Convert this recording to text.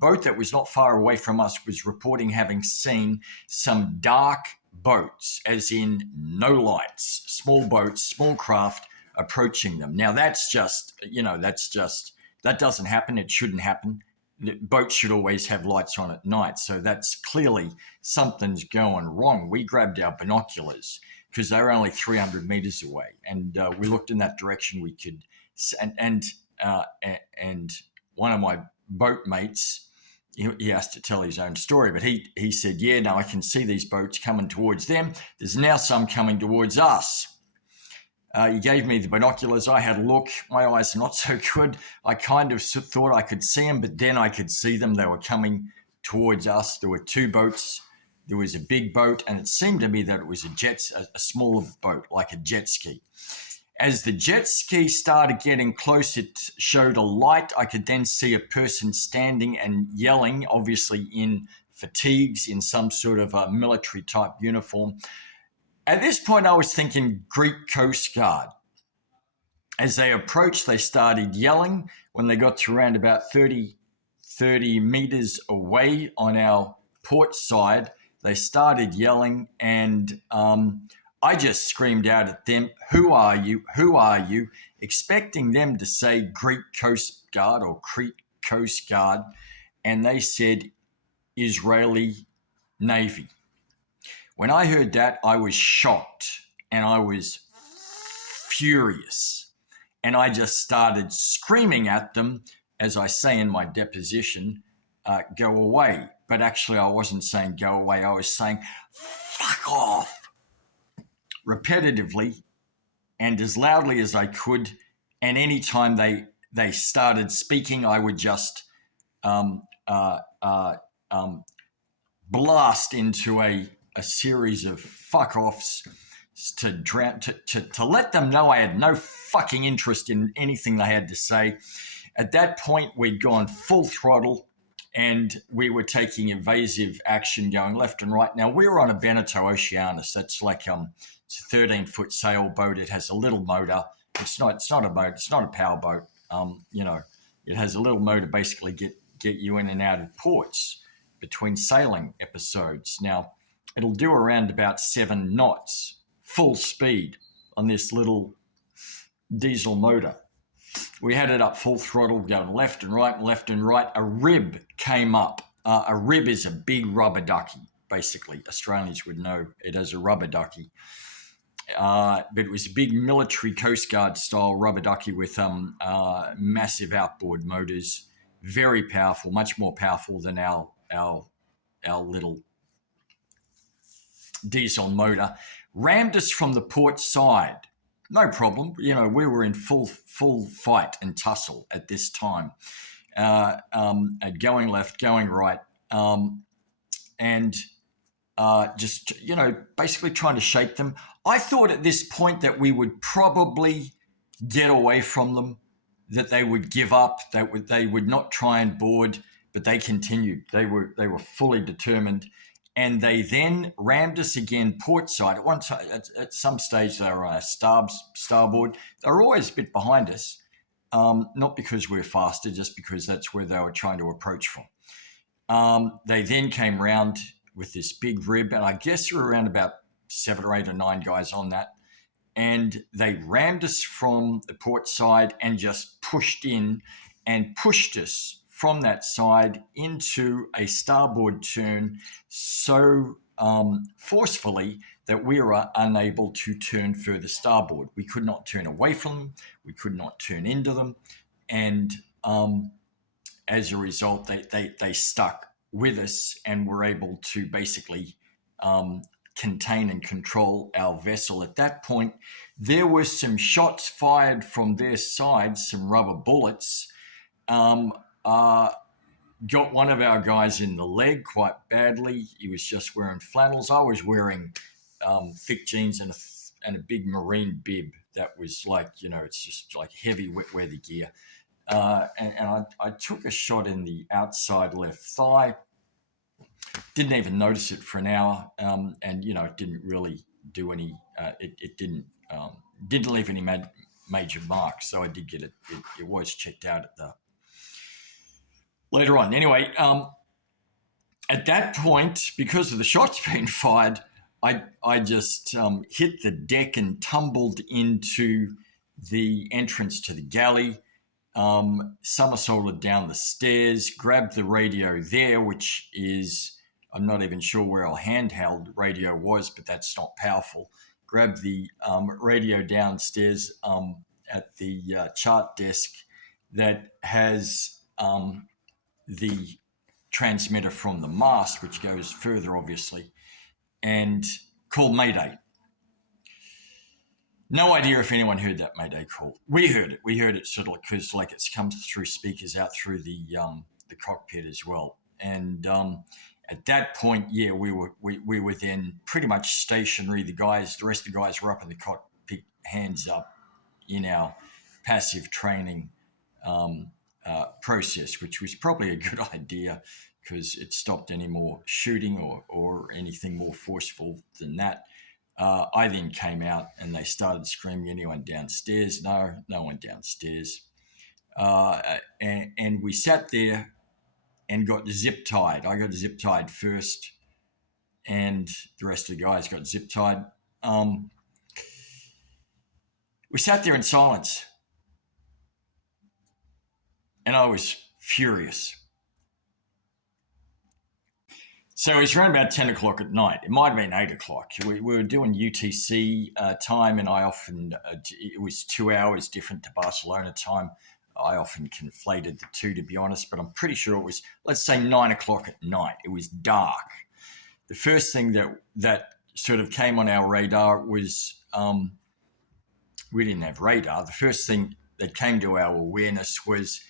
boat that was not far away from us was reporting having seen some dark boats, as in no lights, small boats, small craft approaching them. Now that doesn't happen. It shouldn't happen. Boats should always have lights on at night. So that's clearly something's going wrong. We grabbed our binoculars because they were only 300 meters away, and we looked in that direction. We could, and one of my boat mates, he has to tell his own story, but he said, yeah, no, I can see these boats coming towards them. There's now some coming towards us. He gave me the binoculars. I had a look. My eyes are not so good. I kind of thought I could see them, but then I could see them. They were coming towards us. There were two boats. There was a big boat, and it seemed to me that it was a smaller boat, like a jet ski. As the jet ski started getting close, it showed a light. I could then see a person standing and yelling, obviously in fatigues, in some sort of a military type uniform. At this point, I was thinking Greek Coast Guard. As they approached, they started yelling. When they got to around about 30 meters away on our port side, they started yelling, and I just screamed out at them, "Who are you? Who are you?" expecting them to say Greek Coast Guard or Crete Coast Guard, and they said Israeli Navy. When I heard that, I was shocked and I was furious, and I just started screaming at them, as I say in my deposition, go away. But actually, I wasn't saying go away. I was saying, fuck off, repetitively and as loudly as I could. And anytime they started speaking, I would just blast into a series of fuck offs to let them know I had no fucking interest in anything they had to say. At that point, we'd gone full throttle, and we were taking evasive action going left and right. Now, we were on a Beneteau Oceanus. That's like it's a 13-foot sailboat. It has a little motor. It's not a boat. It's not a power boat. It has a little motor basically get you in and out of ports between sailing episodes. Now, it'll do around about 7 knots, full speed on this little diesel motor. We had it up full throttle, going left and right and left and right. A rib came up. A rib is a big rubber ducky, basically. Australians would know it as a rubber ducky. But it was a big military Coast Guard style rubber ducky with massive outboard motors, very powerful, much more powerful than our little diesel motor. Rammed us from the port side. No problem. We were in full fight and tussle at this time, going left, going right, and just, basically trying to shake them. I thought at this point that we would probably get away from them, that they would give up, that they would not try and board, but they continued. They were fully determined. And they then rammed us again port side. At one time, at some stage, they were on our starboard. They were always a bit behind us, not because we were faster, just because that's where they were trying to approach from. They then came round with this big rib, and I guess there were around about 7 or 8 or 9 guys on that. And they rammed us from the port side and just pushed in and pushed us from that side into a starboard turn so forcefully that we were unable to turn further starboard. We could not turn away from them. We could not turn into them. And as a result, they stuck with us and were able to basically contain and control our vessel. At that point, there were some shots fired from their side, some rubber bullets. Got one of our guys in the leg quite badly. He was just wearing flannels. I was wearing thick jeans and a big marine bib that was like, it's just like heavy wet weather gear. And I took a shot in the outside left thigh. Didn't even notice it for an hour, and it didn't really do any. It didn't leave any major marks. So I did get it. It was checked out at the later on. Anyway, at that point, because of the shots being fired, I just hit the deck and tumbled into the entrance to the galley, somersaulted down the stairs, grabbed the radio there, which is, I'm not even sure where our handheld radio was, but that's not powerful. Grabbed the radio downstairs at the chart desk that has the transmitter from the mast, which goes further, obviously, and called Mayday. No idea if anyone heard that Mayday call. We heard it. We heard it sort of because like it's come through speakers out through the cockpit as well. And at that point, yeah, we were then pretty much stationary. The rest of the guys were up in the cockpit, hands up, in our passive training process, which was probably a good idea because it stopped any more shooting or anything more forceful than that. I then came out and they started screaming, anyone downstairs? No one downstairs. And we sat there and got zip tied. I got zip tied first and the rest of the guys got zip tied. We sat there in silence and I was furious. So it was around about 10 o'clock at night. It might have been 8 o'clock. We were doing UTC time, and I often, it was 2 hours different to Barcelona time. I often conflated the two, to be honest, but I'm pretty sure it was, let's say, 9 o'clock at night. It was dark. The first thing that sort of came on our radar was, we didn't have radar. The first thing that came to our awareness was